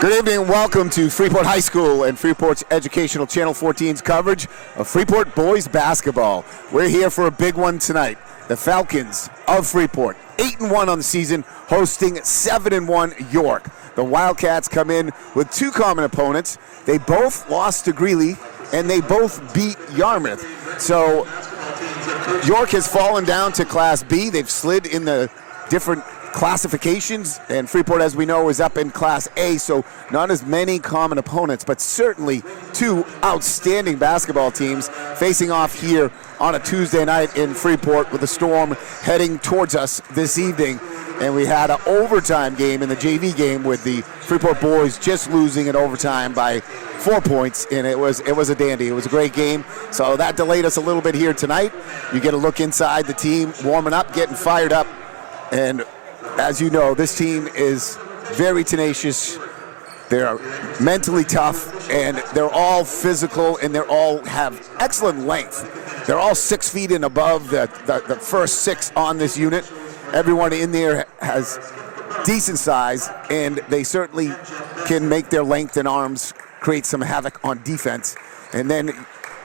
Good evening and welcome to Freeport High School and Freeport's Educational Channel 14's coverage of Freeport boys basketball. We're here for a big one tonight. The Falcons of Freeport, 8-1 on the season, hosting 7-1 York. The Wildcats come in with two common opponents. They both lost to Greeley, and they both beat Yarmouth. So York has fallen down to Class B. They've slid in the different classifications, and Freeport, as we know, is up in Class A, so not as many common opponents, but certainly two outstanding basketball teams facing off here on a Tuesday night in Freeport with the Storm heading towards us this evening. And we had an overtime game in the JV game with the Freeport boys just losing in overtime by 4 points, and it was a dandy. It was a great game, so that delayed us a little bit here tonight. You get a look inside the team, warming up, getting fired up, and as you know, this team is very tenacious. They're mentally tough, and they're all physical, and they all have excellent length. They're all 6 feet and above the first six on this unit. Everyone in there has decent size, and they certainly can make their length and arms create some havoc on defense. And then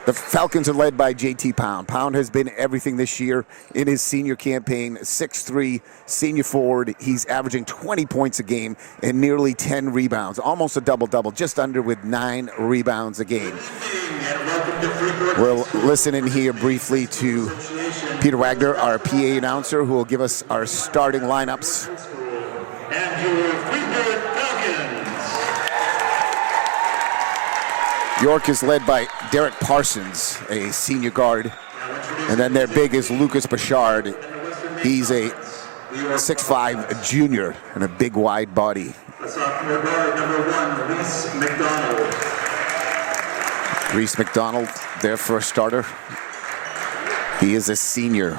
the Falcons are led by J.T. Pound. Pound has been everything this year in his senior campaign, 6'3", senior forward. He's averaging 20 points a game and nearly 10 rebounds, almost a double-double, just under with 9 rebounds a game. We'll listen in here briefly to Peter Wagner, our PA announcer, who will give us our starting lineups. York is led by Derek Parsons, a senior guard, and then their big is Lucas Bouchard. He's a 6'5" junior and a big wide body. Reese McDonald, their first starter. He is a senior.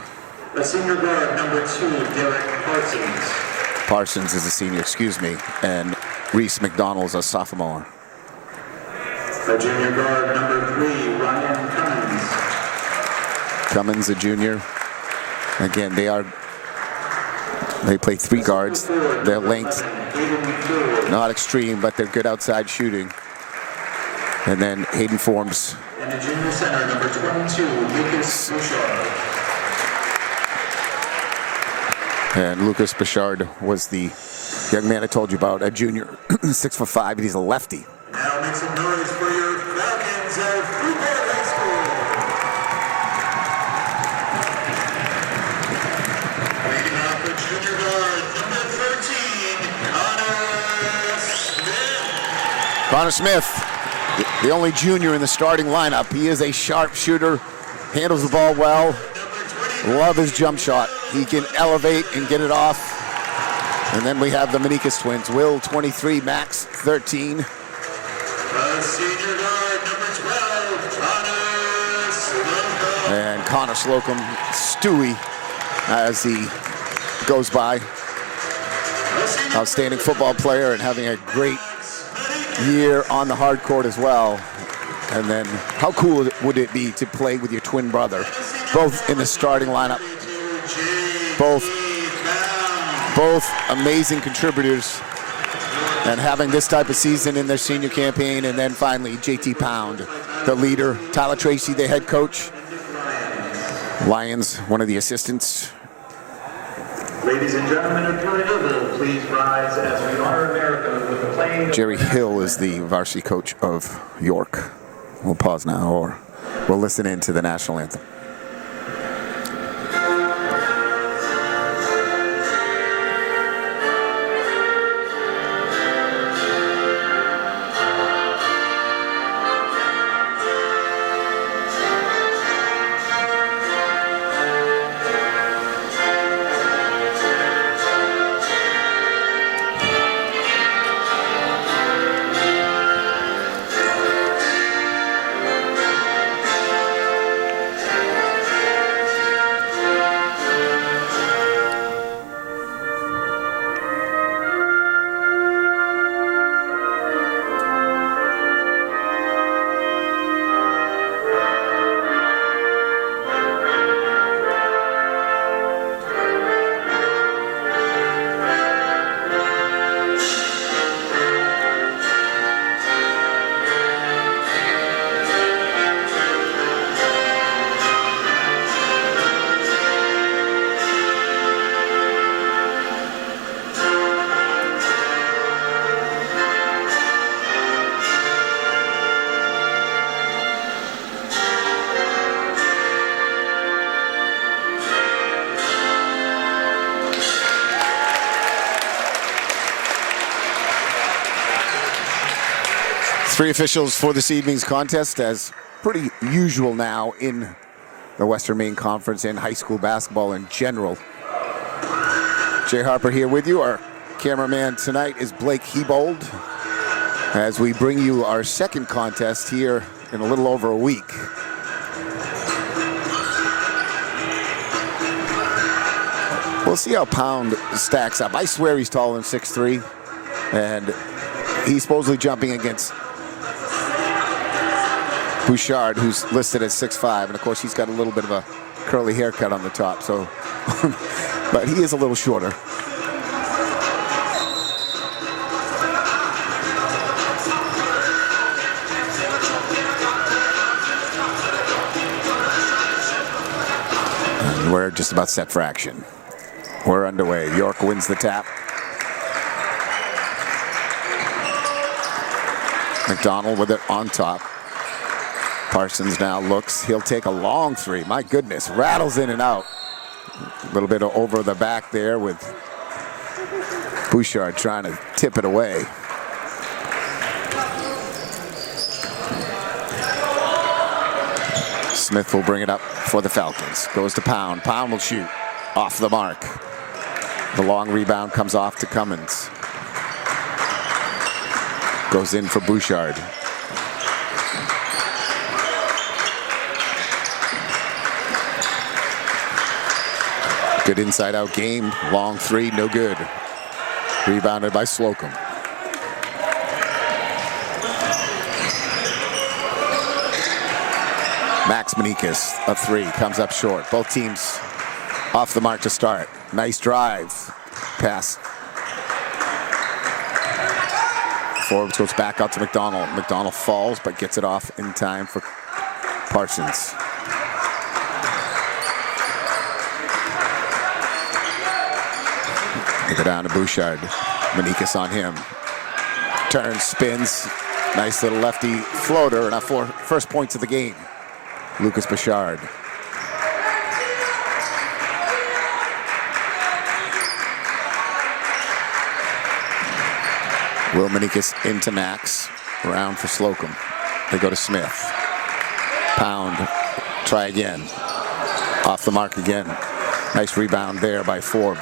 Senior guard number 2, Derek Parsons. Parsons is a senior, and Reese McDonald's a sophomore. Junior guard number 3, Ryan Cummins. Cummins, a junior. Again, they play 3 guards. Their length, not extreme, but they're good outside shooting. And then Hayden Forms. And the junior center, number 22, Lucas Bouchard. And Lucas Bouchard was the young man I told you about, a junior, 6'5", and he's a lefty. Now make some noise for your Falcons of Freeport High School. Taking off the junior guard, number 13, Connor Smith, the only junior in the starting lineup. He is a sharp shooter, handles the ball well, love his jump shot. He can elevate and get it off. And then we have the Manikas twins, Will 23, Max 13. And Connor Slocum, Stewie, as he goes by. Outstanding football player and having a great year on the hard court as well. And then how cool would it be to play with your twin brother? Both in the starting lineup. Both amazing contributors. And having this type of season in their senior campaign. And then finally, J.T. Pound, the leader. Tyler Tracy, the head coach. Lyons, one of the assistants. Ladies and gentlemen, please rise as we honor America with the flag. Jerry Hill is the varsity coach of York. We'll pause now, or we'll listen in to the national anthem. Three officials for this evening's contest, as pretty usual now in the Western Maine Conference and high school basketball in general. Jay Harper here with you. Our cameraman tonight is Blake Hebold, as we bring you our second contest here in a little over a week. We'll see how Pound stacks up. I swear he's taller than 6'3", and he's supposedly jumping against Bouchard, who's listed at 6'5", and of course he's got a little bit of a curly haircut on the top, so but he is a little shorter. And we're just about set for action. We're underway. York wins the tap. McDonald with it on top. Parsons now looks. He'll take a long three. My goodness. Rattles in and out. A little bit over the back there with Bouchard trying to tip it away. Smith will bring it up for the Falcons. Goes to Pound. Pound will shoot. Off the mark. The long rebound comes off to Cummins. Goes in for Bouchard. Good inside-out game. Long three, no good. Rebounded by Slocum. Max Manikas, a three, comes up short. Both teams off the mark to start. Nice drive. Pass. Forbes goes back out to McDonald. McDonald falls, but gets it off in time for Parsons. Take it down to Bouchard. Manikas on him. Turns, spins. Nice little lefty floater, and our first points of the game. Lucas Bouchard. Will Manikas into Max. Around to Slocum. They go to Smith. Pound. Try again. Off the mark again. Nice rebound there by Forbes.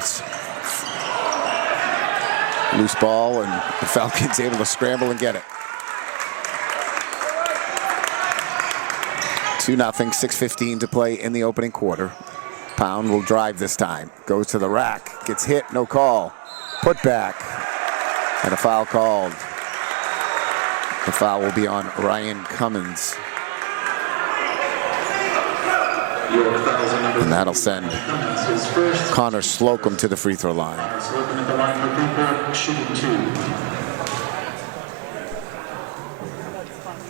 Loose ball, and the Falcons able to scramble and get it. 2-0, 6:15 to play in the opening quarter. Pound will drive this time. Goes to the rack. Gets hit, no call. Put back. And a foul called. The foul will be on Ryan Cummins. And that'll send Connor Slocum to the free throw line.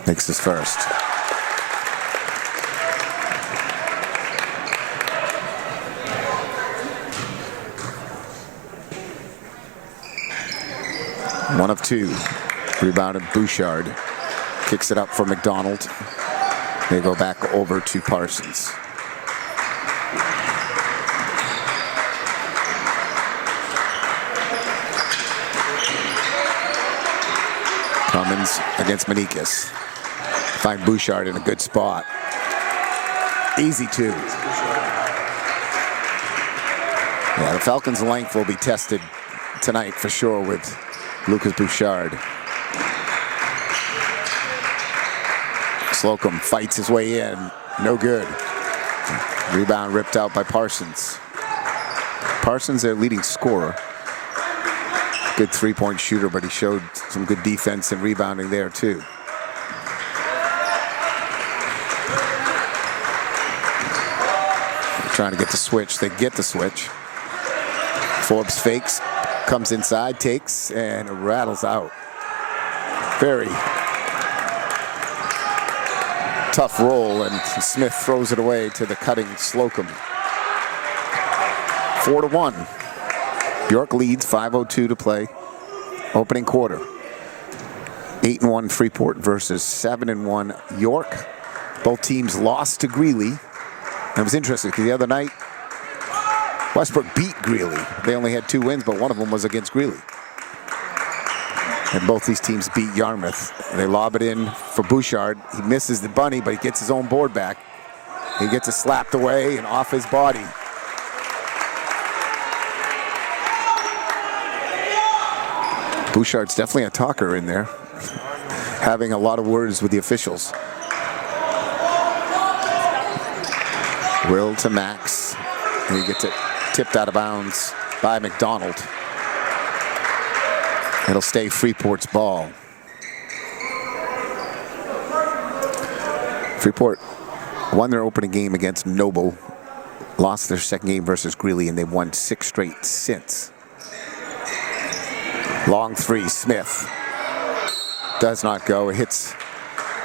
Makes his first. One of two. Rebounded Bouchard. Kicks it up for McDonald. They go back over to Parsons. Cummins against Manikas. Find Bouchard in a good spot. Easy two. Yeah, the Falcons' length will be tested tonight for sure with Lucas Bouchard. Slocum fights his way in. No good. Rebound ripped out by Parsons. Parsons, their leading scorer. Good three-point shooter, but he showed some good defense and rebounding there too. They're trying to get the switch. They get the switch. Forbes fakes, comes inside, takes, and rattles out. Very tough roll, and Smith throws it away to the cutting Slocum. 4-1. York leads, 5:02 to play. Opening quarter. 8-1 Freeport versus 7-1 York. Both teams lost to Greeley. And it was interesting because the other night, Westbrook beat Greeley. They only had 2 wins, but one of them was against Greeley. And both these teams beat Yarmouth. They lob it in for Bouchard. He misses the bunny, but he gets his own board back. He gets it slapped away and off his body. Bouchard's definitely a talker in there, having a lot of words with the officials. Will to Max. And he gets it tipped out of bounds by McDonald. It'll stay Freeport's ball. Freeport won their opening game against Noble, lost their second game versus Greeley, and they've won 6 straight since. Long three, Smith. Does not go. It hits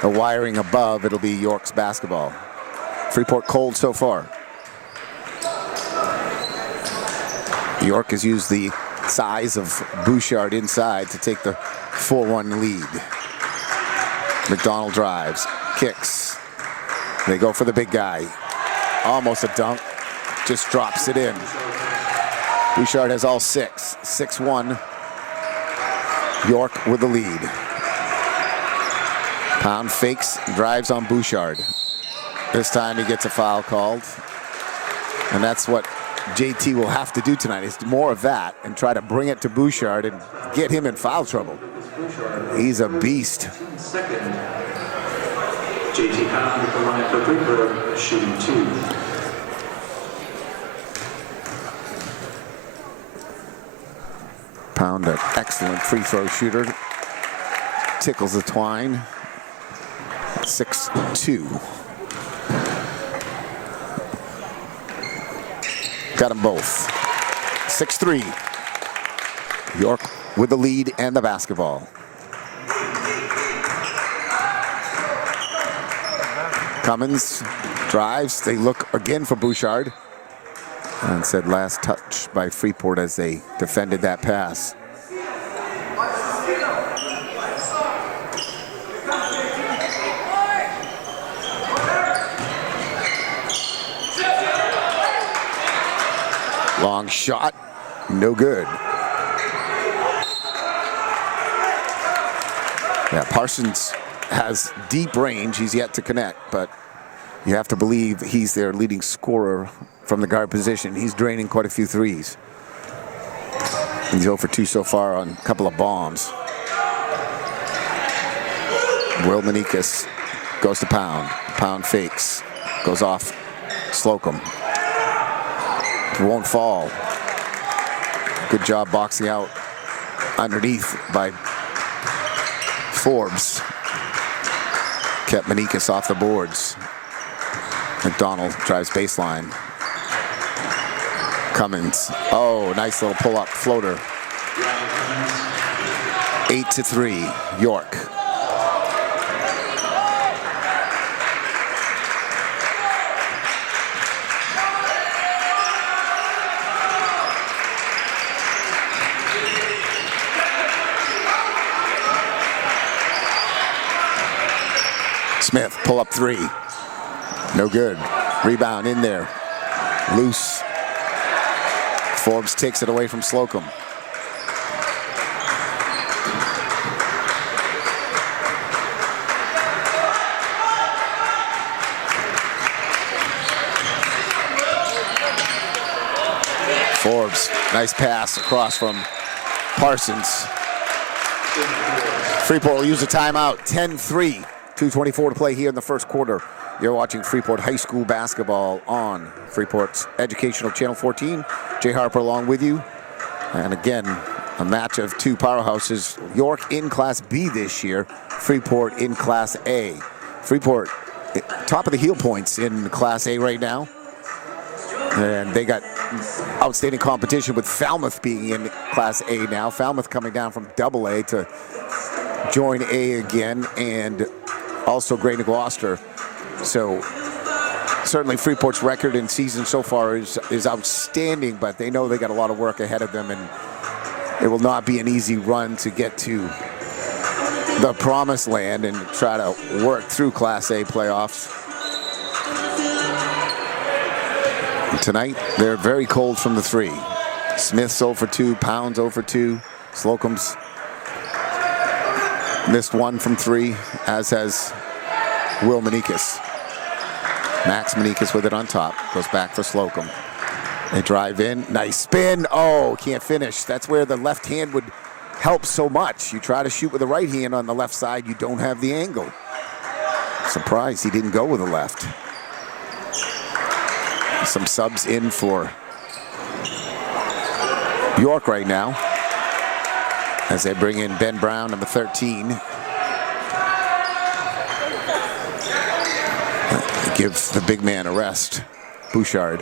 the wiring above. It'll be York's basketball. Freeport cold so far. York has used the size of Bouchard inside to take the 4-1 lead. McDonald drives, kicks. They go for the big guy. Almost a dunk. Just drops it in. Bouchard has all 6. 6-1. York with the lead. Pound fakes, drives on Bouchard. This time he gets a foul called. And that's what JT will have to do tonight, is more of that and try to bring it to Bouchard and get him in foul trouble. He's a beast. Pound, an excellent free throw shooter. Tickles the twine. 6-2. Got them both. 6-3. York with the lead and the basketball. Cummins drives. They look again for Bouchard. And said last touch by Freeport as they defended that pass. Long shot, no good. Yeah, Parsons has deep range. He's yet to connect, but you have to believe he's their leading scorer from the guard position. He's draining quite a few threes. He's 0 for 2 so far on a couple of bombs. Will Manikas goes to Pound. Pound fakes. Goes off Slocum. Won't fall. Good job boxing out underneath by Forbes. Kept Manikas off the boards. McDonald tries baseline. Cummins. Oh, nice little pull-up floater. 8-3, York. Smith, pull-up 3. No good. Rebound in there. Loose. Forbes takes it away from Slocum. Forbes, nice pass across from Parsons. Freeport will use a timeout. 10-3. 2:24 to play here in the first quarter. You're watching Freeport High School basketball on Freeport's Educational Channel 14. Jay Harper along with you. And again, a match of two powerhouses. York in Class B this year. Freeport in Class A. Freeport, top of the heel points in Class A right now. And they got outstanding competition with Falmouth being in Class A now. Falmouth coming down from Double A to join A again, and also Greater Gloucester. So certainly Freeport's record in season so far is outstanding, but they know they got a lot of work ahead of them, and it will not be an easy run to get to the promised land and try to work through Class A playoffs. And tonight, they're very cold from the three. Smith's 0 for 2, Pound's 0 for 2, Slocum's missed one from three, as has Will Manikas. Max Manikas with it on top. Goes back for Slocum. They drive in. Nice spin. Oh, can't finish. That's where the left hand would help so much. You try to shoot with the right hand on the left side, you don't have the angle. Surprised he didn't go with the left. Some subs in for York right now, as they bring in Ben Brown, number 13. Gives the big man a rest. Bouchard.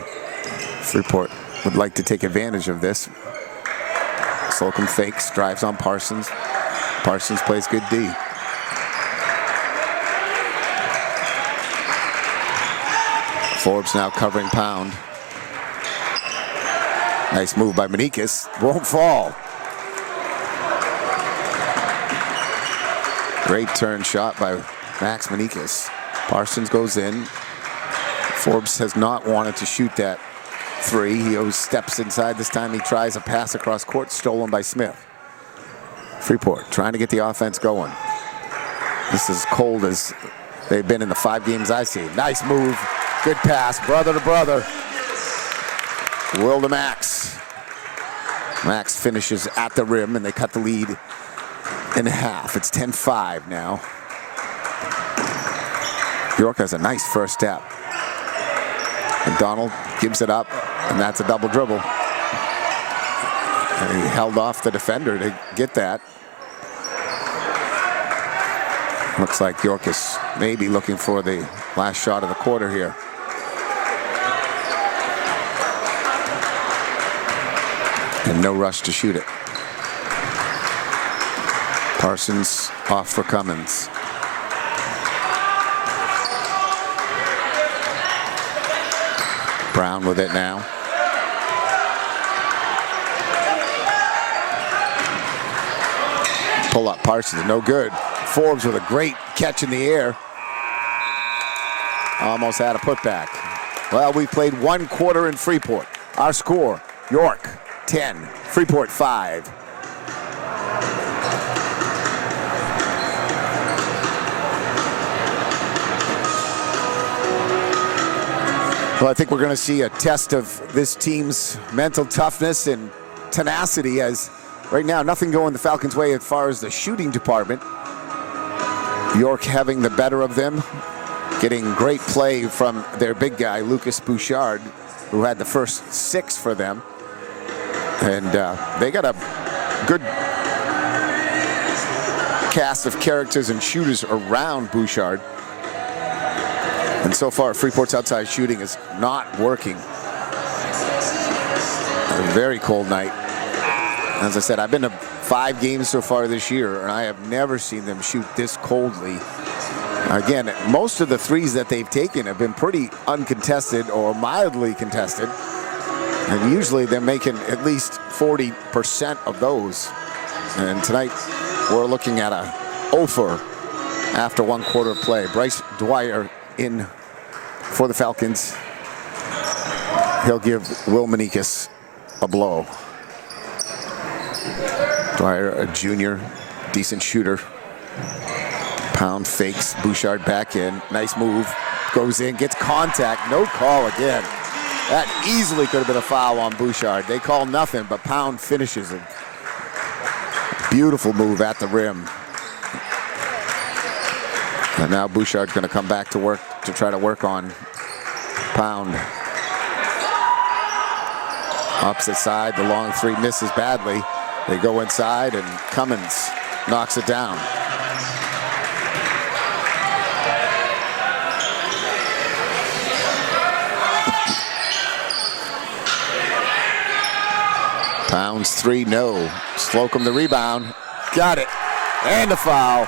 Freeport would like to take advantage of this. Slocum fakes, drives on Parsons. Parsons plays good D. Forbes now covering Pound. Nice move by Manikas. Won't fall. Great turn shot by Max Manikas. Parsons goes in. Forbes has not wanted to shoot that three. He always steps inside. This time he tries a pass across court, stolen by Smith. Freeport trying to get the offense going. This is cold as they've been in the 5 games I've seen. Nice move. Good pass. Brother to brother. Will to Max. Max finishes at the rim, and they cut the lead in half. It's 10-5 now. York has a nice first step. McDonald gives it up, and that's a double dribble. And he held off the defender to get that. Looks like York is maybe looking for the last shot of the quarter here. And no rush to shoot it. Parsons off for Cummins. Brown with it now. Pull up Parsons, no good. Forbes with a great catch in the air. Almost had a putback. Well, we played 1 quarter in Freeport. Our score, York 10, Freeport 5. Well, I think we're going to see a test of this team's mental toughness and tenacity, as right now nothing going the Falcons' way as far as the shooting department. York having the better of them, getting great play from their big guy, Lucas Bouchard, who had the first 6 for them. And they got a good cast of characters and shooters around Bouchard. And so far, Freeport's outside shooting is not working. It's a very cold night. As I said, I've been to 5 games so far this year, and I have never seen them shoot this coldly. Again, most of the threes that they've taken have been pretty uncontested or mildly contested. And usually they're making at least 40% of those. And tonight, we're looking at a 0 after 1 quarter of play. Bryce Dwyer in for the Falcons. He'll give Will Manikas a blow. Dwyer, a junior, decent shooter. Pound fakes, Bouchard back in. Nice move. Goes in, gets contact. No call again. That easily could have been a foul on Bouchard. They call nothing, but Pound finishes it. Beautiful move at the rim. And now Bouchard's going to come back to work to try to work on Pound. Opposite side, the long 3 misses badly. They go inside, and Cummins knocks it down. Pound's 3, no. Slocum the rebound. Got it. And the foul.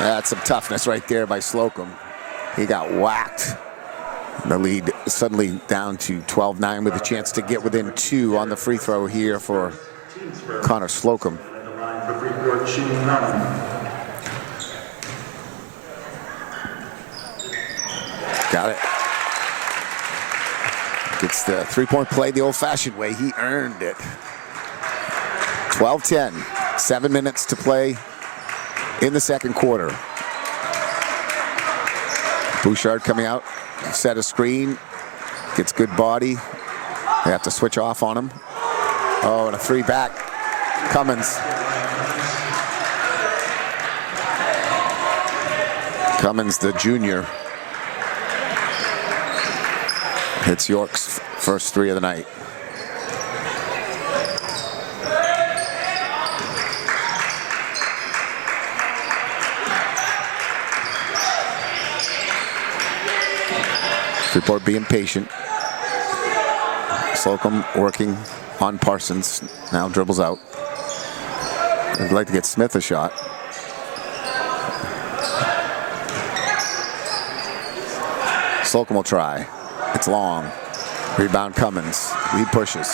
That's some toughness right there by Slocum. He got whacked. The lead suddenly down to 12-9 with a chance to get within 2 on the free throw here for Connor Slocum. Got it. It's the 3-point play the old-fashioned way. He earned it. 12-10. 7 minutes to play in the second quarter. Bouchard coming out, set a screen, gets good body. They have to switch off on him. Oh, and a three back. Cummins. Cummins, the junior, hits York's first three of the night. Freeport being patient. Slocum working on Parsons. Now dribbles out. I'd like to get Smith a shot. Slocum will try. It's long. Rebound Cummins. He pushes.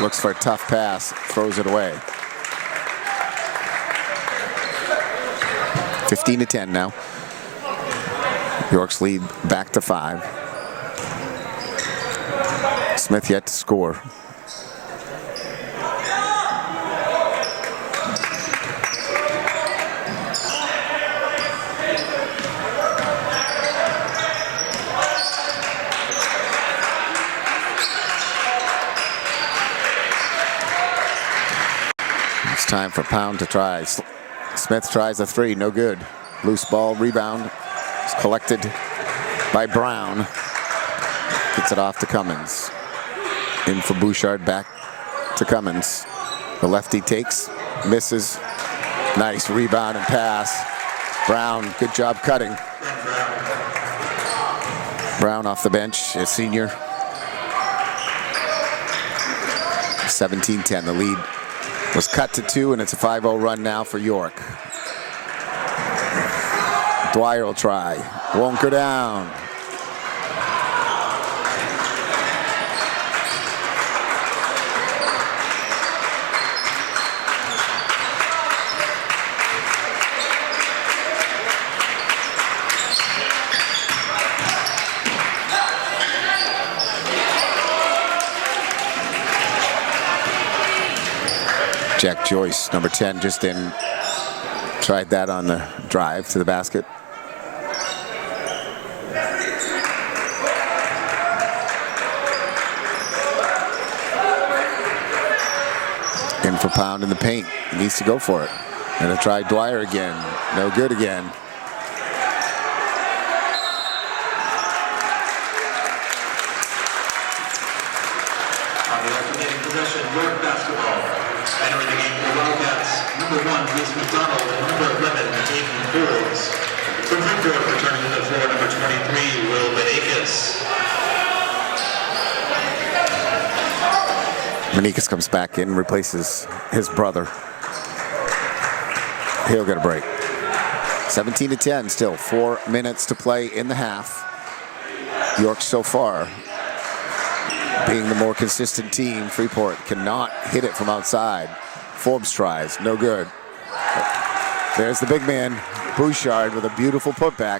Looks for a tough pass. Throws it away. 15-10 now. York's lead back to 5. Smith yet to score. It's time for Pound to try. Smith tries a three, no good. Loose ball, rebound. Collected by Brown. Gets it off to Cummins. In for Bouchard, back to Cummins. The lefty takes, misses. Nice rebound and pass. Brown, good job cutting. Brown off the bench, a senior. 17-10, the lead was cut to 2, and it's a 5-0 run now for York. Dwyer will try. Won't go down. Jack Joyce, number 10, just in. Tried that on the drive to the basket. In for Pound in the paint. He needs to go for it. And they'll try Dwyer again. No good again. Manikas comes back in, replaces his brother. He'll get a break. 17-10 still. 4 minutes to play in the half. York so far being the more consistent team. Freeport cannot hit it from outside. Forbes tries. No good. There's the big man, Bouchard, with a beautiful putback.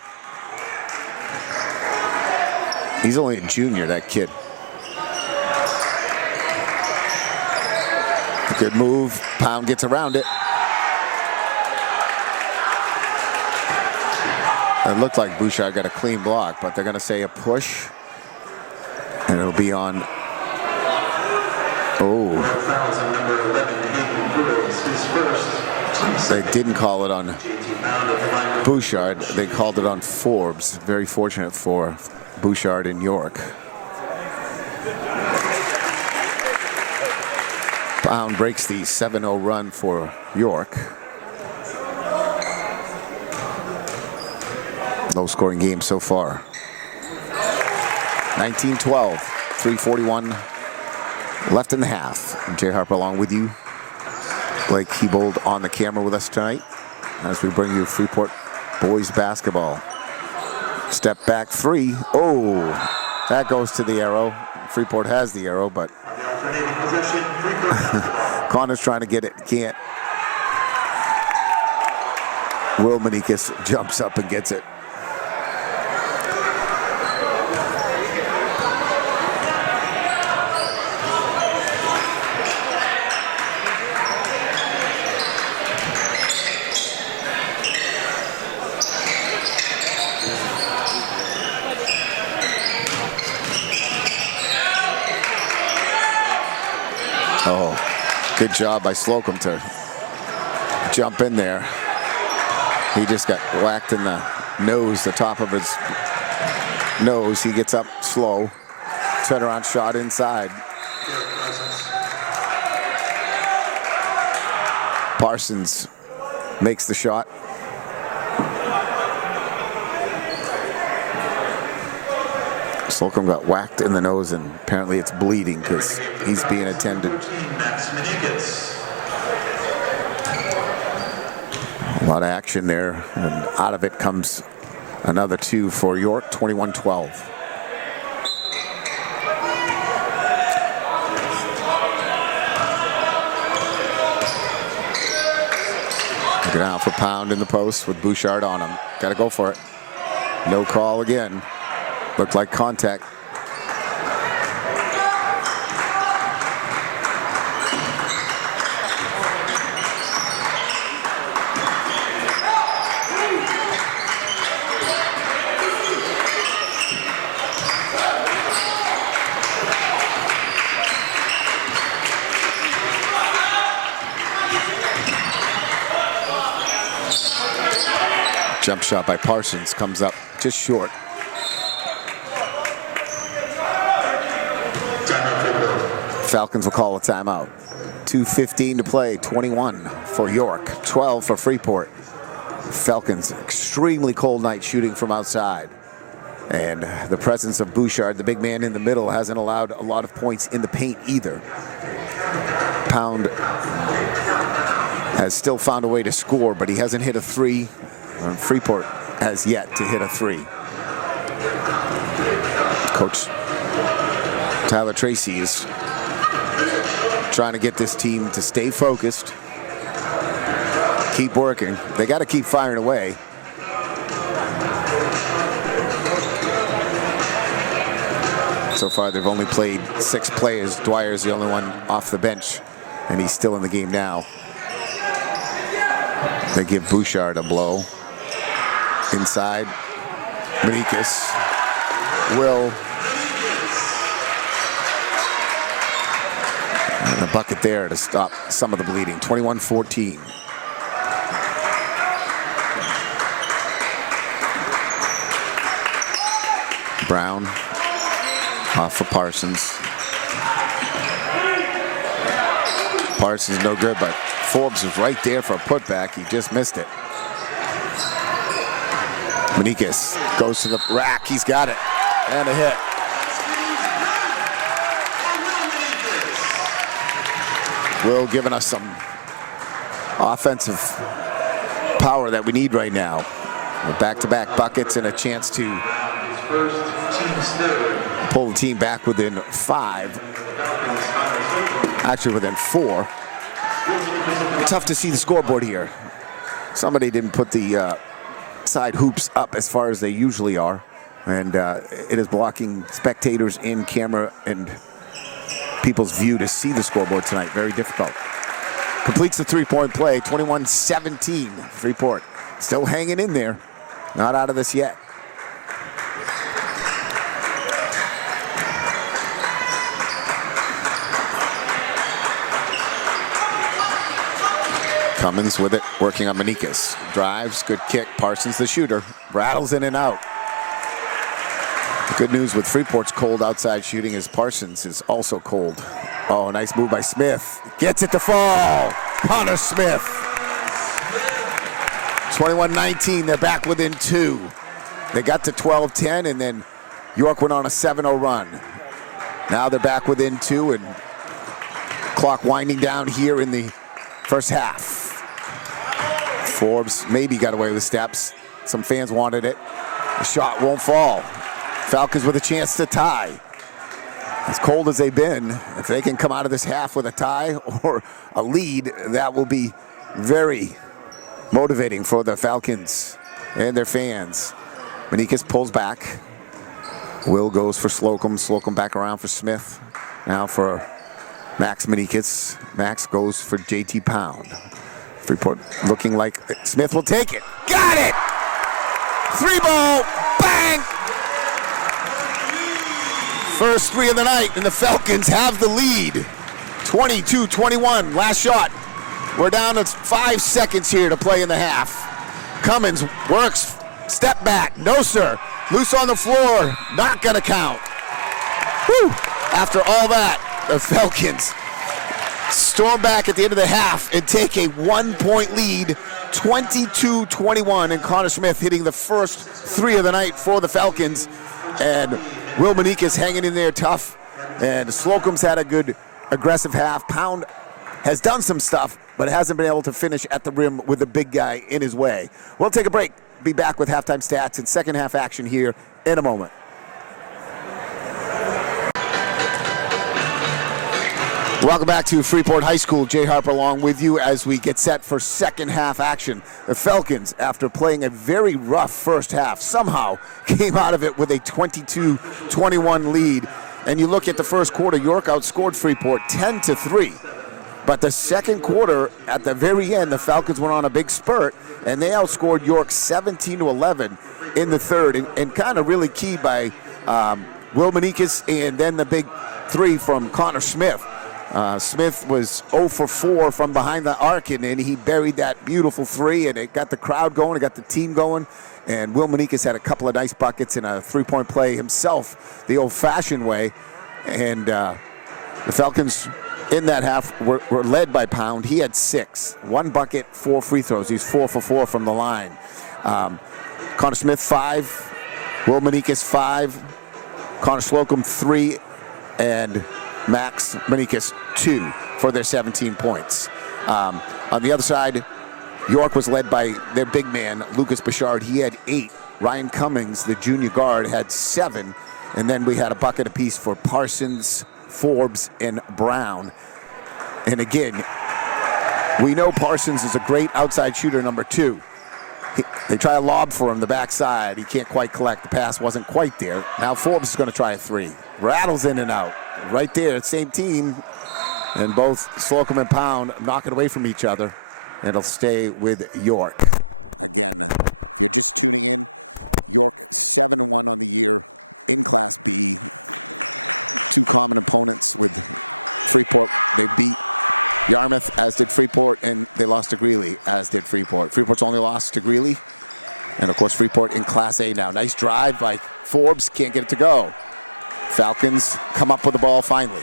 He's only a junior, that kid. Good move. Pound gets around it. It looked like Bouchard got a clean block, but they're going to say a push. And it'll be on. Oh. They didn't call it on Bouchard. They called it on Forbes. Very fortunate for Bouchard in York. Pound breaks the 7-0 run for York. Low scoring game so far. 19-12. 3:41 left in the half. Jay Harper along with you. Blake Hebold on the camera with us tonight as we bring you Freeport boys basketball. Step back three. Oh, that goes to the arrow. Freeport has the arrow, but Connor's trying to get it. Can't. Will Manikas jumps up and gets it. Good job by Slocum to jump in there. He just got whacked in the nose, the top of his nose. He gets up slow. Center on shot inside. Parsons makes the shot. Slocum got whacked in the nose, and apparently it's bleeding because he's being attended. A lot of action there, and out of it comes another two for York, 21-12. Ground for pound in the post with Bouchard on him. Got to go for it. No call again. Looks like contact. Jump shot by Parsons comes up just short. Falcons will call a timeout. 2:15 to play, 21 for York, 12 for Freeport. Falcons, extremely cold night shooting from outside. And the presence of Bouchard, the big man in the middle, hasn't allowed a lot of points in the paint either. Pound has still found a way to score, but he hasn't hit a three. Freeport has yet to hit a three. Coach Tyler Tracy is trying to get this team to stay focused, keep working. They got to keep firing away. So far, they've only played 6 players. Dwyer's the only one off the bench, and he's still in the game now. They give Bouchard a blow. Inside, Manikis will. And a bucket there to stop some of the bleeding. 21-14. Brown off for Parsons. Parsons is no good, but Forbes was right there for a putback. He just missed it. Manikis goes to the rack. He's got it. And a hit. Will giving us some offensive power that we need right now. With back-to-back buckets and a chance to pull the team back within 5. Actually within 4. Tough to see the scoreboard here. Somebody didn't put the side hoops up as far as they usually are, and it is blocking spectators in camera and people's view to see the scoreboard tonight. Very difficult. Completes the three-point play, 21-17. Freeport still hanging in there. Not out of this yet. Cummins with it, working on Manikis. Drives, good kick. Parsons the shooter. Rattles in and out. The good news with Freeport's cold outside shooting is Parsons is also cold. Oh, nice move by Smith. Gets it to fall. Connor Smith. 21-19. They're back within 2. They got to 12-10, and then York went on a 7-0 run. Now they're back within 2, and clock winding down here in the first half. Forbes maybe got away with steps. Some fans wanted it. The shot won't fall. Falcons with a chance to tie. As cold as they've been, if they can come out of this half with a tie or a lead, that will be very motivating for the Falcons and their fans. Manikis pulls back. Will goes for Slocum. Slocum back around for Smith. Now for Max Manikis. Max goes for JT Pound. Freeport looking like Smith will take it. Got it! 3-ball. Bang! First 3 of the night, and the Falcons have the lead. 22-21, last shot. We're down to 5 seconds here to play in the half. Cummins works, step back, no sir. Loose on the floor, not gonna count. Whew. After all that, the Falcons storm back at the end of the half and take a 1-point lead, 22-21, and Connor Smith hitting the first 3 of the night for the Falcons. And Will Manikas hanging in there tough. And Slocum's had a good aggressive half. Pound has done some stuff, but hasn't been able to finish at the rim with the big guy in his way. We'll take a break. Be back with halftime stats and second half action here in a moment. Welcome back to Freeport High School. Jay Harper along with you as we get set for second half action. The Falcons, after playing a very rough first half, somehow came out of it with a 22-21 lead. And you look at the first quarter, York outscored Freeport 10-3. But the second quarter, at the very end, the Falcons went on a big spurt, and they outscored York 17-11 in the third, and kind of really key by Will Manikas and then the big 3 from Connor Smith. Smith was 0 for 4 from behind the arc, and he buried that beautiful 3, and it got the crowd going, it got the team going. And Will Manikas had a couple of nice buckets and a 3-point play himself, the old-fashioned way. And the Falcons in that half were led by Pound. He had 6, 1 bucket, 4 free throws. He's 4 for 4 from the line. Connor Smith 5, Will Manikas 5, Connor Slocum 3, and Max Manikas 2 for their 17 points. On the other side, York was led by their big man, Lucas Bouchard. He had 8. Ryan Cummings, the junior guard, had 7. And then we had a bucket apiece for Parsons, Forbes, and Brown. And again, we know Parsons is a great outside shooter, number 2. They try a lob for him the backside. He can't quite collect. The pass wasn't quite there. Now Forbes is going to try a 3. Rattles in and out. Right there, same team. And both Slocum and Pound knock it away from each other. It'll stay with York. Again, if you're just tuning in, York 7-1 on the year in Class B. 2 common opponents with Freeport. They beat Yarmouth, as did Freeport, and they lost to Greeley, as did Freeport. Freeport's only lost to Greeley. And, of course, Freeport in Class A now. Nice drive by Forbes. Can't get it to go. Falcons come up with the ball finally.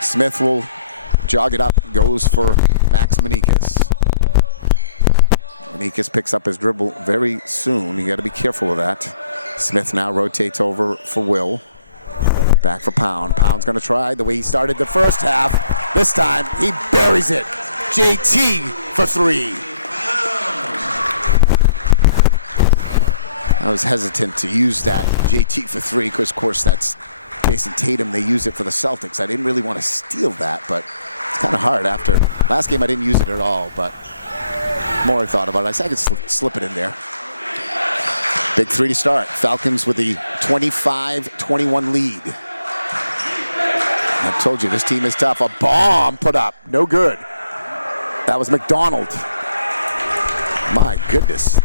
Smith will jog it up. Goes for Max Manikas. Manikas picks up his dribble very soon. You got to be careful of that. Smith now rotates over for Will. Back for Pound. Pound's going to try the way he started the first half. This time, he buries it. JT for 3. I was hesitant to use that JT for 3 because, of course, that's Jason Tatum. They use it for the Celtics. I didn't really want to steal that, but it's kind of hard after. Last game, I didn't use it at all, but more I thought about it, I said I could slip it in there. Big 3 to start. Falcons with the 25-21 lead. I told you, this team is tough. A bomb put up. No good. That was McDonald. My goodness.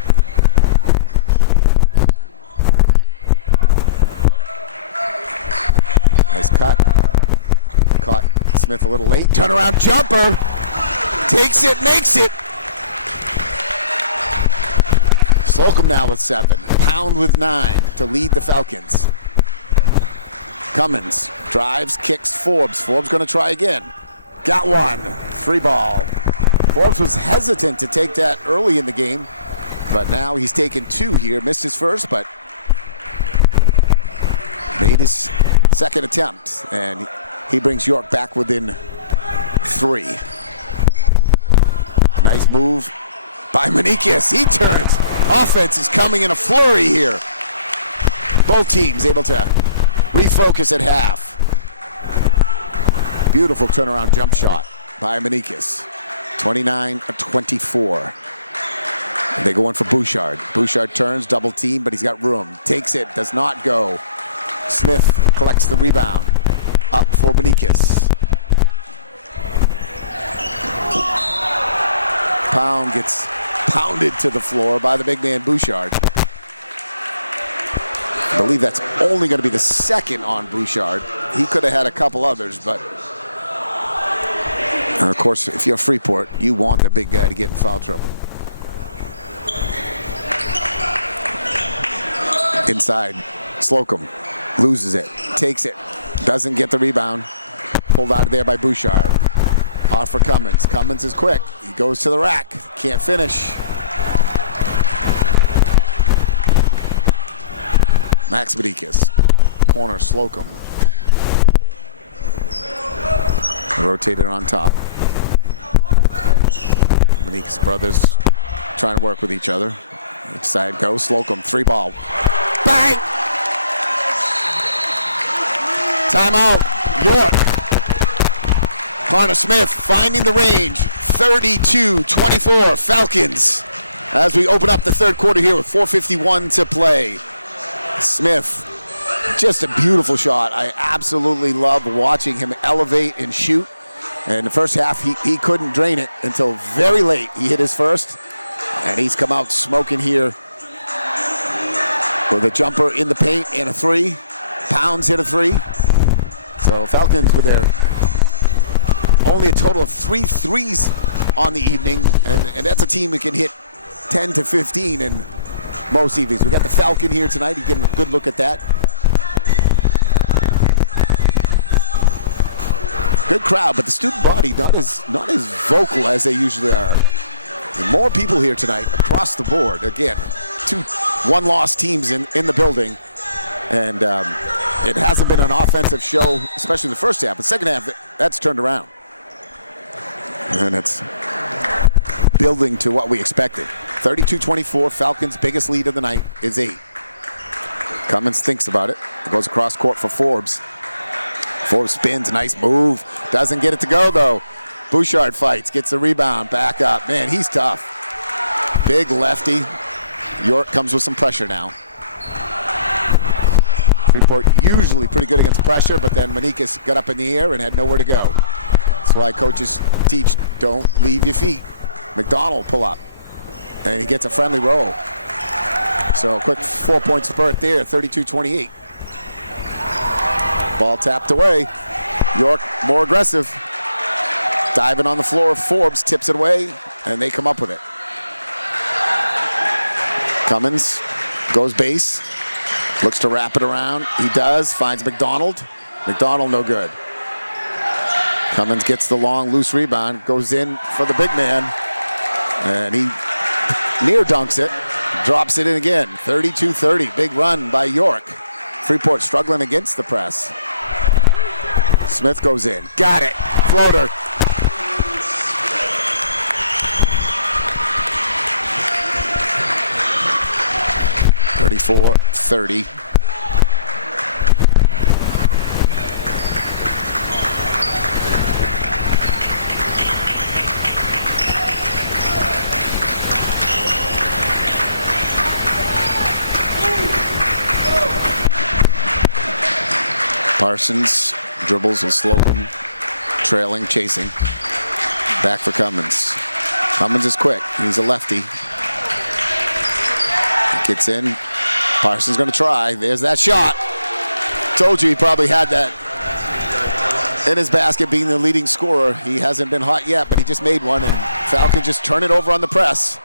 Nice cut. Caught Smith a little late. Turnaround jumper. Takes it, makes it. Slocum now with 7. Pound with 9 to lead the Falcons. Cummins drives, kicks Forbes. Forbes going to try again. Got one. Free ball. Forbes was hesitant to take that early in the game, but now he's taken 2 here. Missed his first, but made his second attempt, and he brings York back within 3. Nice move by Manikas. He turned. Offense is coming in a flurry here. Both teams able to refocus at half. Beautiful turnaround jump shot by Manikas. 29-24. They go in for Bouchard. Bouchard turns, double team, but he's got room. Takes it, does not go. Smith collects the rebound. Up for Manikas. Pound gets pounded to the floor by the big man Bouchard. I believe that's only going to be the second on Bouchard. He could have had a couple others, but And of course, if you're Freeport, you want the big guy to get in foul trouble. Inside, Slocum loses it, takes it, doesn't get the rebound. Pulled out of there by Bouchard. Off for Cummins. Cummins is quick. He goes to the rack. Can't finish. Max Medikas. Corner, Slocum. Rotated on top. Medikas brothers trying to work with each other. Each side goes. Slocum, 3-ball. Bang! Timeout. York. Connor Smith finding the range. 32-24 Falcons. As we open up the third quarter here with 4:51 to play. Smith, just a beautiful shot. I absolutely love watching him elevate and shoot. And in the first half, he couldn't drain it until very late. He hit his first, and he's come out smoking here with a jumper in the paint and a three. Pounds hit a three. So Falcons with their only a total of 3 threes on the evening, and that's a team that can hit 10 to 15 in most evenings. We got the Falcon here tonight. You get a good look at that. Good crowd, but the student body not as vocal as they usually are. There's more people here tonight across the board. Again, 2 one-loss teams in the building, and it hasn't been an offensive show, especially in the first half. But second half, that's turned around. And it's building to what we expected. 32-24, Falcons' biggest lead of the night is 8. Cummins thinks about it. It goes across court for Forbes. Forbes spins, nice move. Doesn't get it to go, though. Bouchard fights, gets the rebound, back up. Man, he's tough. Big lefty. York comes with some pressure now. Freeport usually pretty good against pressure, but then Medikas got up in the air and had nowhere to go. That's why coaches teach, don't leave your feet. McDonald pull up, and he gets a friendly roll. So a quick 4-point spurt there, 32-28. Ball tapped away. York more aggressive. Diving on the floor, Forbes tips it away, and they come up with it. Cummins goes base, looks to wrap it around. He does, finds McDonald. McDonald no good. Cummins gets the long loose rebound, goes in for the big man, and he near dunks it, drops it in again. 32-30, big run by York. Freeport struggling against the press. Smith goes in, got it, floater. (34-30). Parsons dribbles with Slocum, trailing, chasing. Back for Cummins. Cummins is quick. He's a lefty. He gets in. Parsons going to try. There's that shot. Told you he probably had that in his basket, being the leading scorer. He hasn't been hot yet, but he just made one, and Falcon just turn it over on the press.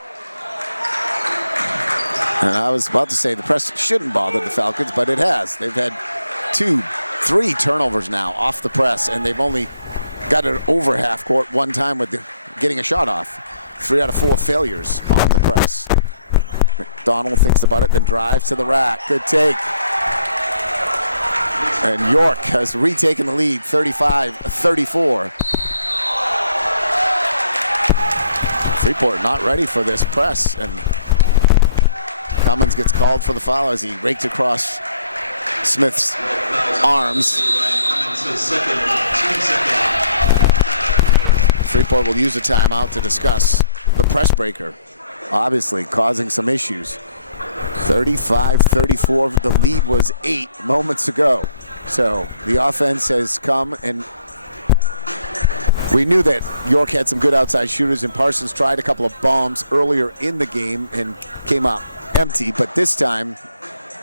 And I was about to say the press shouldn't bother the Falcons, but it has. They've had 3 turnovers now off the press, and they've only got it over half court one time with getting a shot off. 3 out of 4 failures on the press. McDonald thinks about it, then drives to the rack. Good take. And York has retaken the lead, 35-34. Freeport not ready for this press, and Cummins gets called for the foul as he raked across Smith's arms. Freeport will use a timeout to discuss the press breaker, obviously causing some issues. 35-34, the lead was 8 moments ago. So the offense has come, and we knew that York had some good outside shooters, and Parsons tried a couple of bombs earlier in the game and came up empty, but this time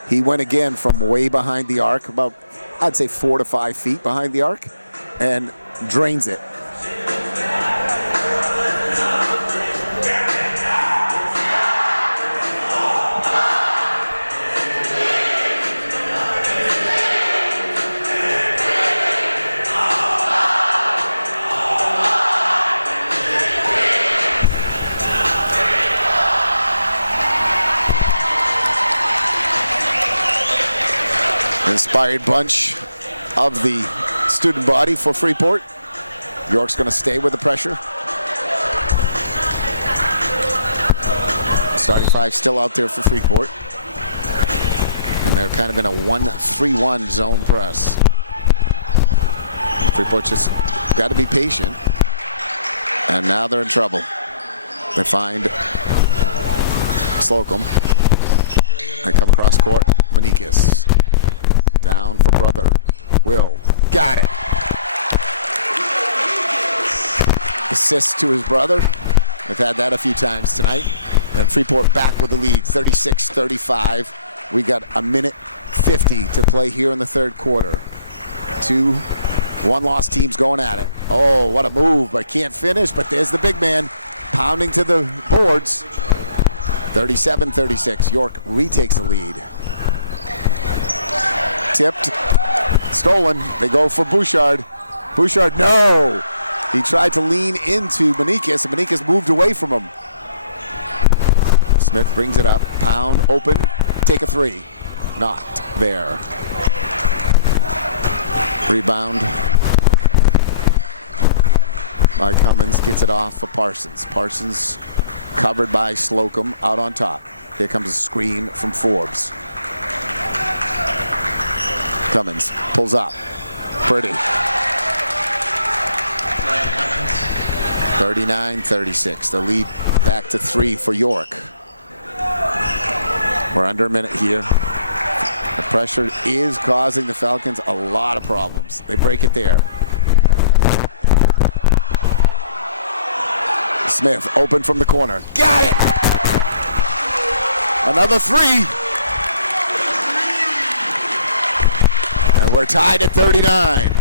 he went again from way behind the arc, about, I'd say 4 to 5 feet behind the arc, and drains it. Inspired bunch of the student body for Freeport. York's going to stay with the pressure. Starting five still out there for Freeport. And they're kind of in a 1-3-1 zone press. Freeport just got to be patient. And now they're in trouble. They find Slocum. They come across court. Manikis. Down for brother. Will. Got it. Assist to his brother. We've had that a few times tonight. And Freeport back with the lead, 36-35. We got a minute 50 to play here in the third quarter. Two one-loss teams going at it. Oh, what a move, but can't finish. But there's the big man pounding to the boards. 37-36. York retakes the lead. Tipped. Stolen. They go for Bouchard. Bouchard, no! He tried to lean into Manikis, and Manikis moved away from him. Smith brings it up. Pound, open, take a three. Not there. Rebound by Cummins, gets it off for Parsons. Parsons covered by Slocum out on top. Here comes a screen from Forbes. Cummins pulls up. Pretty. 39-36. The lead back to 3 for York. We're under a minute here. The pressure is causing the Falcons a lot of problems. They break it there. Smith open from the corner. Got it! Another three. And we're tied at 39.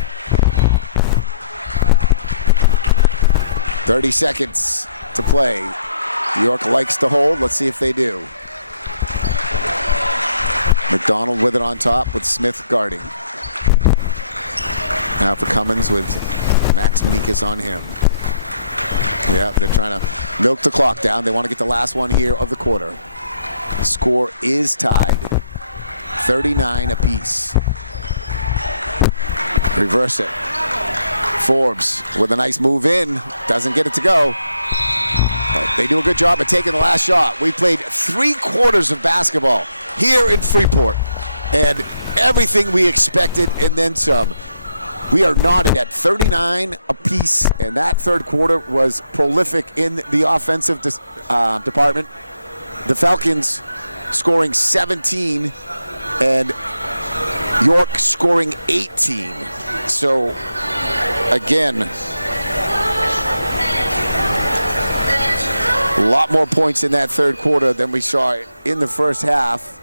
30 seconds to play. York likes to hold. Let's see if they do. McDonald with it on top with Smith guarding. Now for Cummins with Max Manikis on him. Yeah, they're trying to milk the clock down. They want to get the last one here of the quarter. The score is tied. 39 apiece. Reverse it. Forbes with a nice move in. Doesn't get it to go. But they do a good job of taking the last shot. We played 3 quarters of basketball here in Freeport. And everything we expected and then some. We are knotted at 39 apiece. And that third quarter was prolific in the offensive department. The Falcons scoring 17 and York scoring 18. So, again, a lot more points in that third quarter than we saw in the first half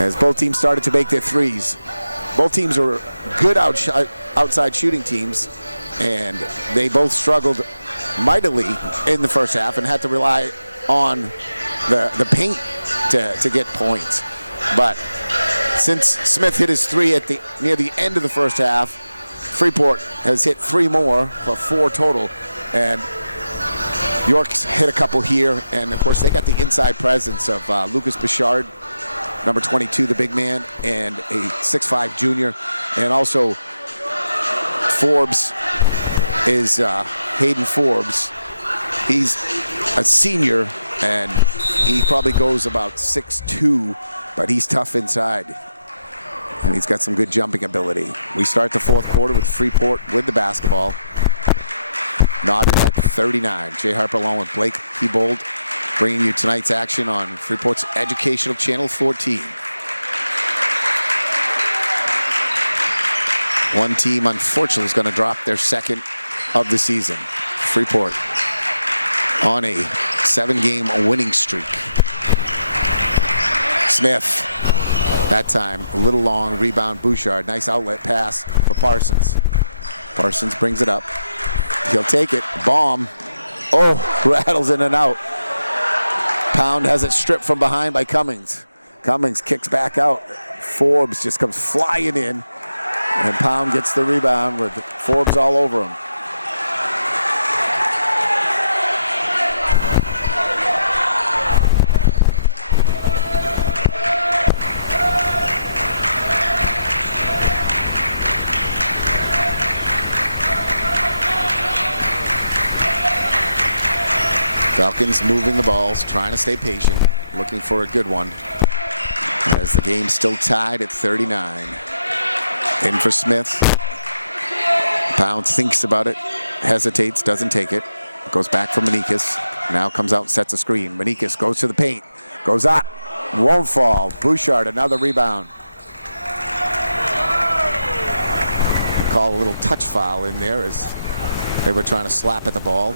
as both teams started to make their threes. Both teams are good outside shooting teams, and they both struggled mightily in the first half and had to rely on the paint to get points. But since Smith hit his three near the end of the first half, Freeport has hit 3 more for 4 total, and York's hit a couple here, and of course they got the inside presence of Lucas Bouchard, number 22, the big man, and a 6'5" junior, and also Forbes is Hayden Forbes. He's a senior, and he probably goes about 6'2", but he's tough inside. And he's got some good jumping ability. We start the fourth quarter with Freeport with the basketball. Not at 39. Jay Harper along with Blake Hebold bringing you tonight's action on Freeport's educational channel 14. One team, unfortunately, is going to drop their second of the season. Freeport on a 7-game winning streak. Smith. That time, a little long, rebound, Bouchard. Nice outlet pass for Parsons. Parsons brings it up. He'll take it. Bomb. Oh, rattles in and out. Pound has it stripped from behind by Cummings. Cummings kicks back out. Forbes just comes flying in. And Pound gets the rebound with Forbes all over him. Falcons moving the balls, trying to stay patient, looking for a good one. As the game's still tied at 39. In for Smith. Pound thinks about it, hesitates, doesn't take it. Goes back for Manikis. Now comes out, sets a screen. Manikis goes to the paint, goes up, won't fall. Bouchard, another rebound. Call a little touch foul in there as they were trying to slap at the ball.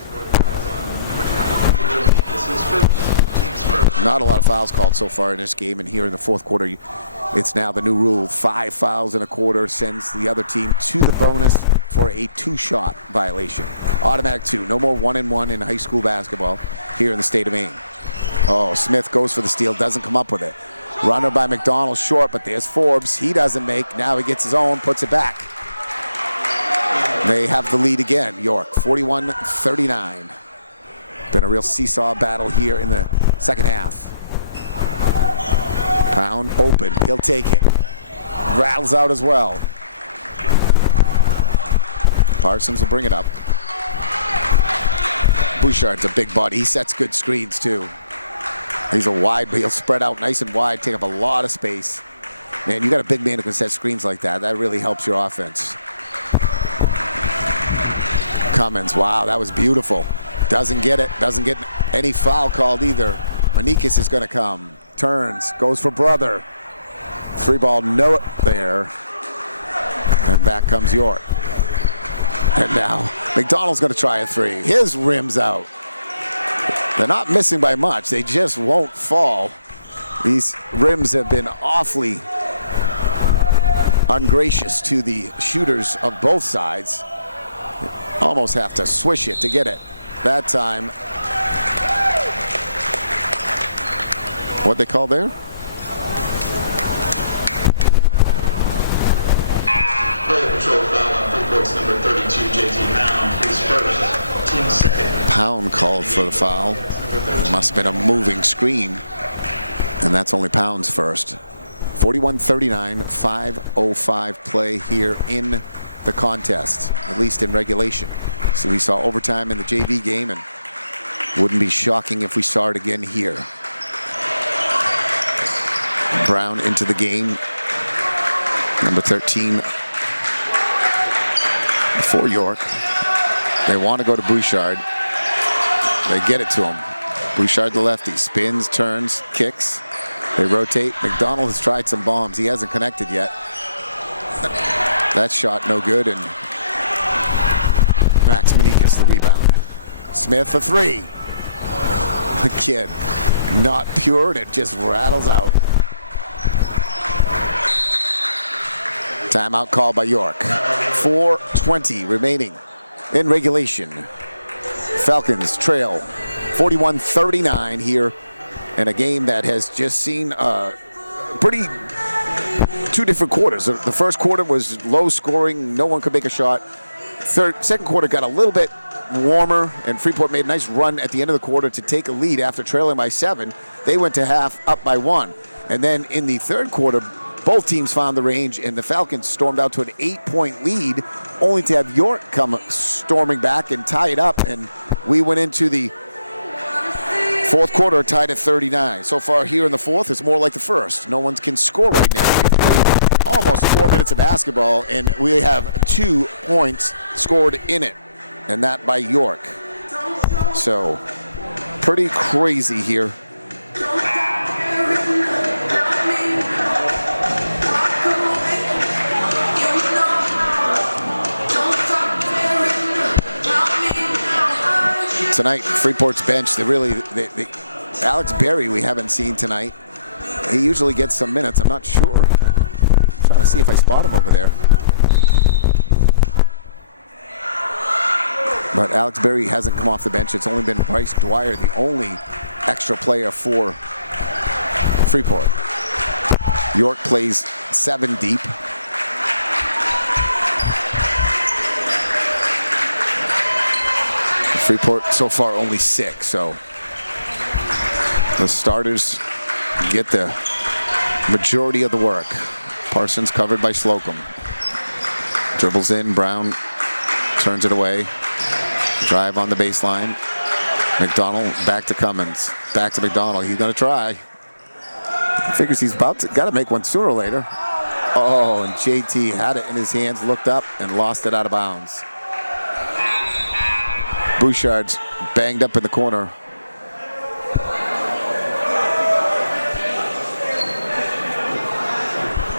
Not a lot of fouls called so far in this game, and here in the fourth quarter, it's now the new rule. 5 fouls in a quarter sends the other team to the bonus for a 2-shot violation. Automatic 2. No more 1-and-1 in high school basketball here in the state of Maine. Oh, Smith goes for the steal, doesn't come up with it. Runner by McDonald, short, but there's Forbes. He doesn't make. Now he gets his own, puts it back. They have the lead again, York, 41-39. Been a real seesaw battle here in the second half. Pound open, he'll take it. Rattles out as well. Parsons will bring it up. Bouchard's a big body. He sets good screens too. He's a wide, but he'll spread out nice and wide, take up a lot of space. Man, you got a big man who can set screens like that. That really helps your offense. Cummins, wow, that was beautiful. Doesn't get it, doesn't get any foul called either. Manikis is gonna come. Turns, goes for Brother. Free ball, no there. And back comes York. And now McDonald's gonna try a 3. His rim's out. They're not missing by much, they just won't fall. These rims have been awfully ungracious to the shooters of both sides. Almost have to swish it to get it. That time, what they call there? Number 32, JT Pound, is first. Team second. Pound called for the foul. Must have been a moving screen. And that's only Pound's first. 41-39, 5:05 play here in the contest, at least in regulation. So we saw overtime in the JV game, and wouldn't be shocking if we saw it again here. Brown into the game. Number 13 for York. They want to go to Bouchard. They get it to him. Bouchard, the lefty, spins, turns, kicks. They rotate. McDonald has tried some bombs. He hasn't connected yet. That shot no good, and Max gets the rebound. Smith a 3. Again, not pure, and it just rattles out. Timeout called by York. 4:20 remaining in regulation. Falcons trail 41-39 here in a game that has just seen two different quarters. The first quarter was low scoring, no one could make a shot. Second quarter got a little bit warmer, and Freeport made a nice run at the end of the quarter to take a lead after trailing by 7. They went to half up by 1. And then in the third quarter, both teams found the range, and the Falcons stormed out to an 8-point lead, only to have York come storming back and tie it up. And we went into the fourth quarter tied at 39. So far here in the fourth, it's more like the first. No one can score right now. Almost 4 minutes of basketball, and we have 2 points scored in it, and that by York. So, pretty crazy here. Tonight, Freeport's bench, Alex Berry we haven't seen tonight. He usually gets some minutes, I'm not sure. Let's see if I spot him over there. But Alex Berry hasn't come off the bench. It's only been Bryce Dwyer, the only extra player for Freeport. York plays 7 deep. Freeport so far only 6, so the starters get the majority of the work. Parsons covered by Slocum. Dribbles in, Brown turns it away. Drive on the baseline. McDonald back to Cummins. Back to McDonald. He's going to try. Figures he's got to make one sooner or later. Oh, and JT had it in his hands, looked up, and lost it out of bounds. Bouchard's banged up in the corner.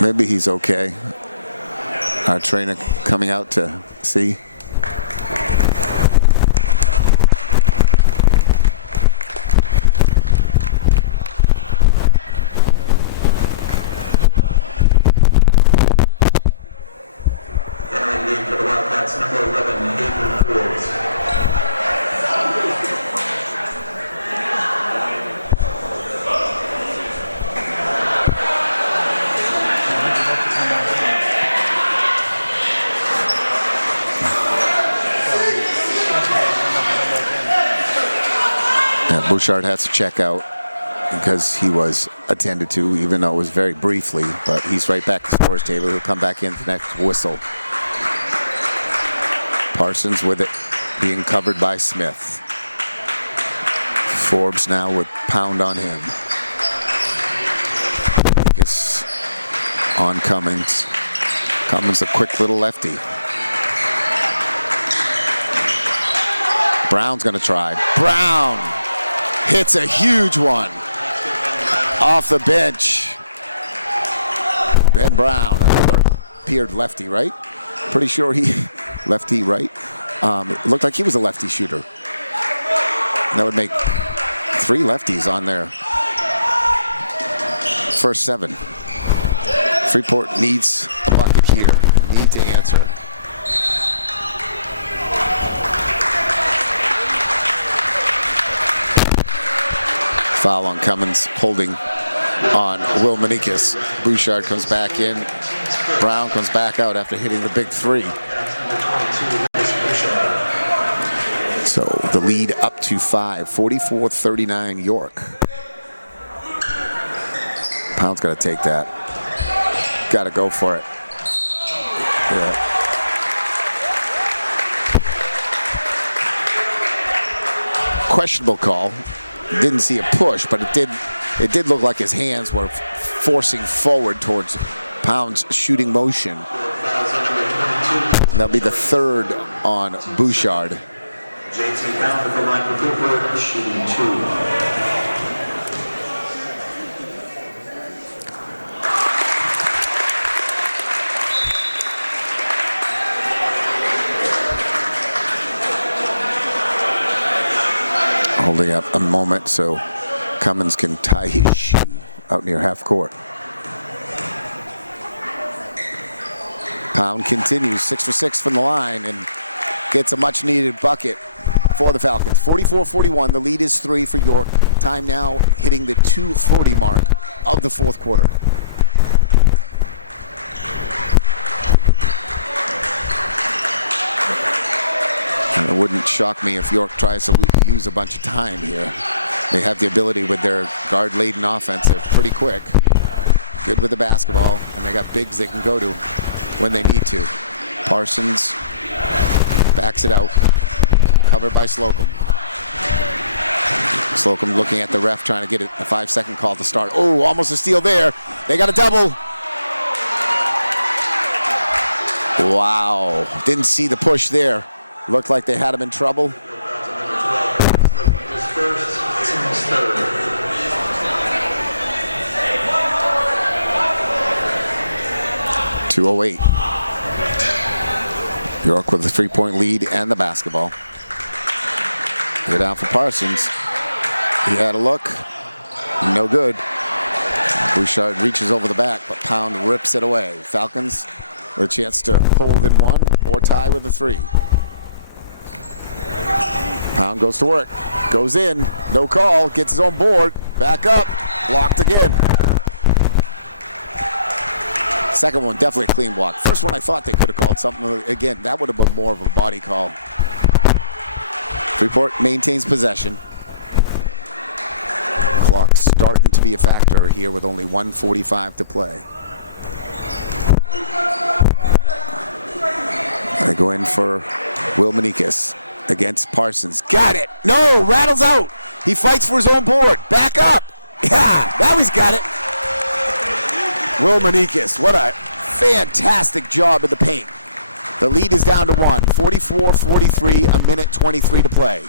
Maybe he's okay. Our trainer coming out to see. Bouchard has to check out because he was attended to, even though it was very briefly, but he's right back to the scorer's table. He'll come back in the next whistle. Parsons with it being covered by Smith. Forbes now with Pound on him. It's on Cummins. Cummins a quick little lefty. Brown's going to try. Brown hits a huge one off the bench. Ben Brown appeared lefty, right? Pretty sure he lefty, right? It looked like he was a lefty shooter. That would make 3 lefties on their first 7. Freeport needs to answer. Foul on Cummins, holding on Will Manikis. Bouchard comes back in. Brown comes back out after hitting the big 3. So the lead up to 5, 44-39 York. Pound's got to take that. Got to go for it. Yeah. Questionable call. Didn't see a push, but it did look like his hands were forcing forward towards Pound's shooting motion. And that'll be the 3rd on Bouchard. JT Pound for Michael Cooper, shooting 2. Holding up a moment so Cummins can tie his shoe out near half court. Pound continues 6 for 6 from the line and gets a much needed bucket for the Falcons. 44-41, the lead is 3 for York. Time now hitting the 2:40 mark of the 4th quarter. It wouldn't shock me if York tries to use a bunch of time here. They have the ability with their guard-laden offense. They're pretty quick, good with the basketball, and they got bigs they can go to when they need to. Parsons backs it out, covered by Slocum. Slocum looking at the ref, trying to get a 5-second call to start. Oh, almost a steal there. They got a double. Wow, didn't see the push there. Looked like they had him in trouble. .208. York with the 3-point lead and the basketball. Go down for Parsons. He had a look. No good. Bouchard reaches over the back, but Pound rips it away. Falcons with a chance to hold it 1 or tie with a 3. Pound goes to work, goes in, no call, gets his own board, back up, blocked again. Second one, definitely a clean block. First one, I thought they could have called something. Again, that would have been more of a body call. Freeport maintains possession. Clock starting to be a factor here with only 1:45 to play. They go in for Will Manikis. against Parsons. Got it. No, rattles out. He fights for his own board. Back up. Yeah, now he's got it. Will Manikis, what a fantastic job in the paint. The lead is down to 1. 44-43, a minute 23 to play.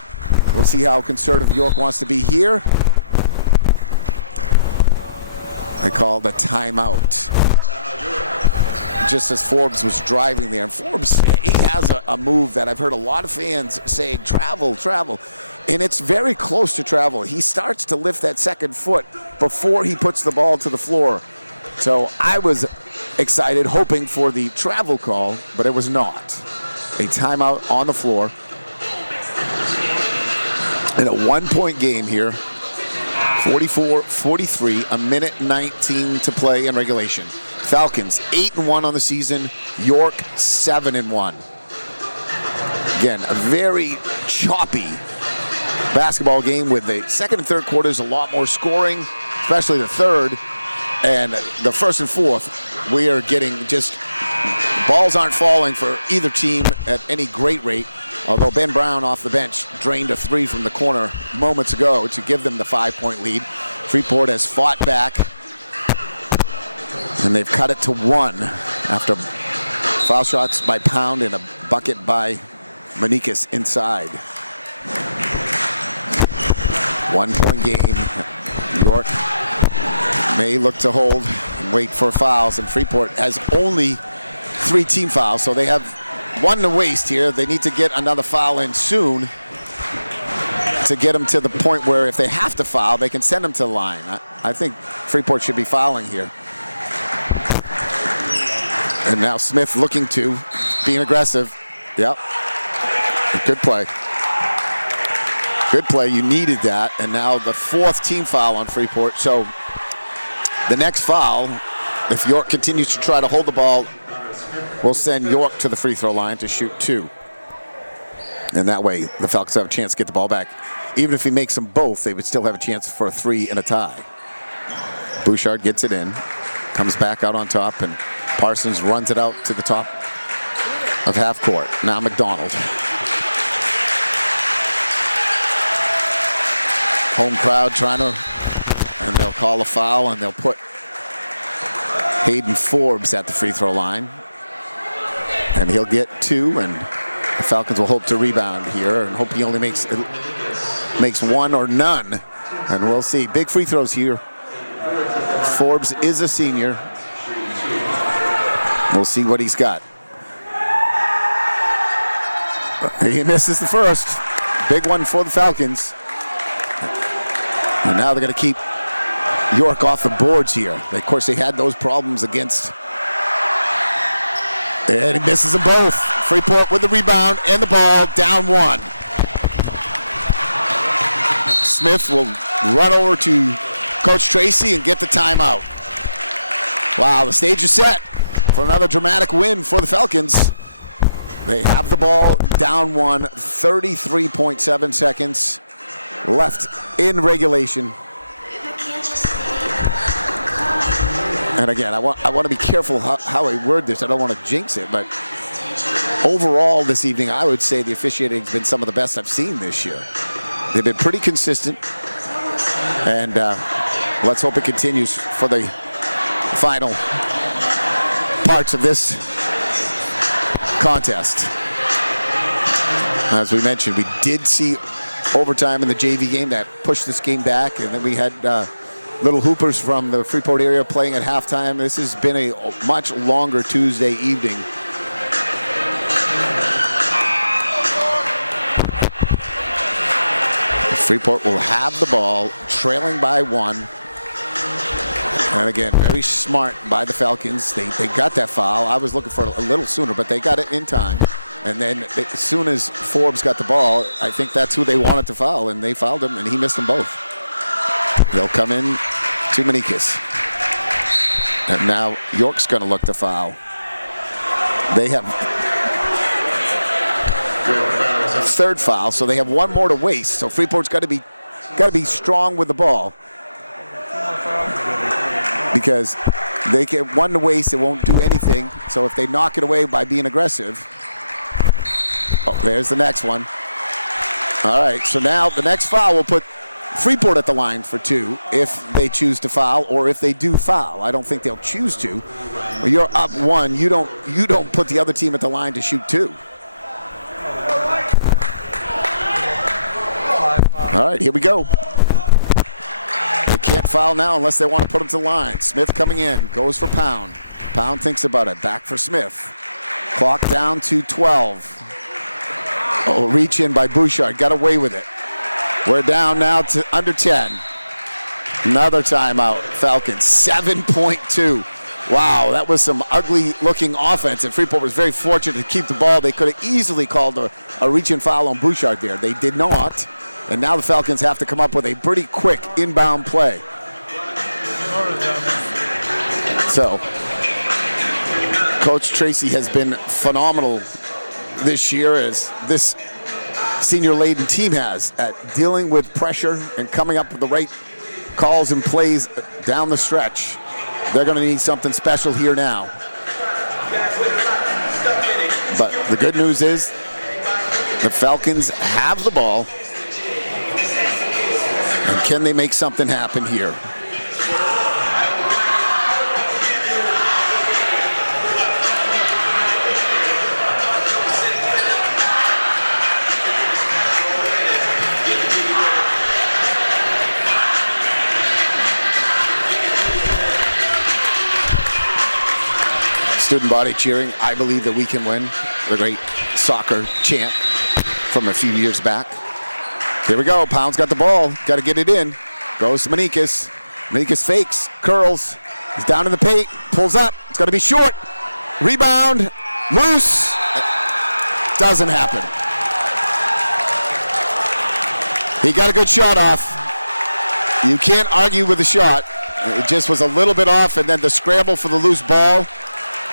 We'll see how conservative York wants to be here. I call the timeout. Just as Forbes was driving there. And Forbes, he has a move that I've heard a lot of fans saying, travel, travel. And it's very close to travel. He starts to lift that second foot before he puts the ball to the floor. So I was excited, hoping for the travel call, but it was not. A timeout on the floor. In a 1-point game here. 44-43, a minute 19 to play in regulation. Falcons 8-1 on the season. York 7-1. Again, a very choppy basketball game with the second and third quarters a lot more scoring, especially the third. And the first and fourth, we are getting just balls aren't falling for either team at any great rate. Although Ben Brown off the bench drained a 3 from the corner moments ago to give them the 5-point lead. Freeport has fought back, and they've cut it to 1 after foul shots by Pound and a bucket by Manikis inside. 1-point game. York may look to hold and wait for fouls, and Freeport has only 3 team fouls, so they have 1 to waste here. They need to get another foul in soon to get them to the point where if they have to foul, they can send them to the line. I think Freeport should be fouling here. And now Smith looking to, being aggressive. Yep. Good play. Good play. You needed that. And now the 4th team foul on Freeport. So the next foul, if York continues to try to hold the ball, will send York to the free throw line to shoot 2. And that way, the Falcons have a chance to get the ball back. Even if he makes them both, they would still have a chance for a 3 and a tie. Bouchard gets it in, comes back out on top, and Parsons runs it out to the top of half court. Now McDonald. Home crowd trying to, and they'll call a foul, and they'll put Hayden Forbes at the free throw line. And he'll get 2, and the Falcons will hope to rebound here and hope he only makes 1 or none. And we'll see. Big free throws here. Forbes is a senior. We'll see what he's got. He misses the first. Big one for the Falcons. And now they're going to keep York off the boards here. Of course, they had those problems against. And he misses them both. Freeport with the rebound and the ball, down 1. Smith will run over to Coach Tracy and get the timeout. Wow, the stage is set for another dramatic win for the Falcons. They have the ball, down 1, 33.7 seconds left in regulation. And again, I want to be careful how I word this. I don't want to jinx it, but overall this evening, I would say the officiating has been some of the best I've seen this year. They've been pretty consistent, and let's hope it continues for the final parts of this contest. As we mentioned, we did see overtime in the JV game that pushed this game back, and then we had little hoopers from the Freeport area playing at halftime. This has been a much longer Tuesday evening. Freeport will have the ball, trailing by 1. And again, very smart by the Falcons. They got that foul. I was looking for a little sooner, but they got it in time. And then as soon as Forbes got the ball, I think that's who they wanted to foul, and they fouled him, and he missed them both. They'll come in to Manikis. And now York's going to look to foul. They have 3rd foul, so they have 1 more to waste. So Freeport's got to be strong with the ball, because they get 1 to waste, it won't do anything. So if they knock it away by being aggressive, oh, there's the next one. All right, so now the next foul will put Freeport at the line for 2 if they choose to foul, or if they do foul. I don't think they'll choose to. When you're up 1, you don't put the other team at the line to shoot 2. All right, here we go. They can't foul now unless they want to put them to the line. Smith coming in, goes for Pound. Pound thinks about it, back for Smith. Clock down to 12. Oh, reach in by Bouchard, got away with it. We're down now to under 10. Another timeout, Falcons, 7.2. Wow, that was some ugly looking offense, and Freeport was very fortunate to keep the ball. They could have easily called a reach-in foul on Bouchard there. They did not, and now the Falcons have to come up with a pretty quick inbound play. So, Coach Tracy has been phenomenal this year, as this senior-laden team has, at dealing with pressure and coming up with the right calls and plays down the stretch. They're going to need something special here now. But the good news is the Falcons have the ball. And can they make something happen here? Student body cheering, I believe that we can win. The great soccer chant from a few years back. Here we go, Pound's got the ball, got to get it in. Goes to Manikas. Manikas fakes, curls. He's down in the paint, pulls up, it's got to be short. Rebound, loose. Doesn't happen. He got a good shot off. You can't argue with the shot. It just was a little bit off, and then the scramble for the loose ball.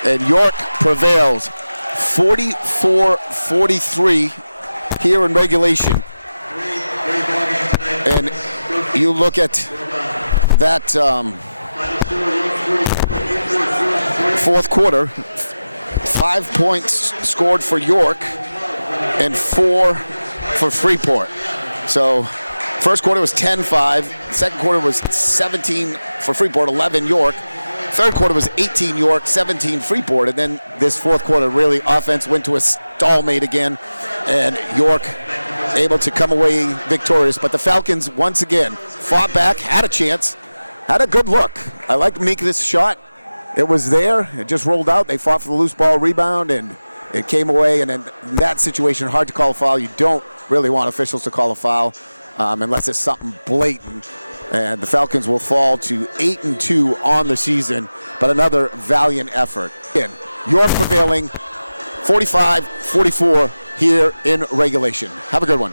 And York prevails 44-43 here in regulation. And you look at that fourth quarter, 5 points scored for York and 4 for Freeport. So first quarter was 10-5, second quarter was 17 for Freeport, 11 York. Third quarter was 18 York, 17 Freeport, and then this fourth quarter really offense went to a stalemate again, and York able to come away victorious. But the Falcons once again fought back, had a chance, had a good look. I like Manikas' shot. It was there, it just rolled out. They fought for the loose ball rebound, and it came away. And in that situation, hard to call a foul. You don't really want officials to call a foul unless it's something blatant. And the Falcons will fall to 8-2 on the season, but another valiant effort. York prevailing 45-44 here in regulation. Have a good one.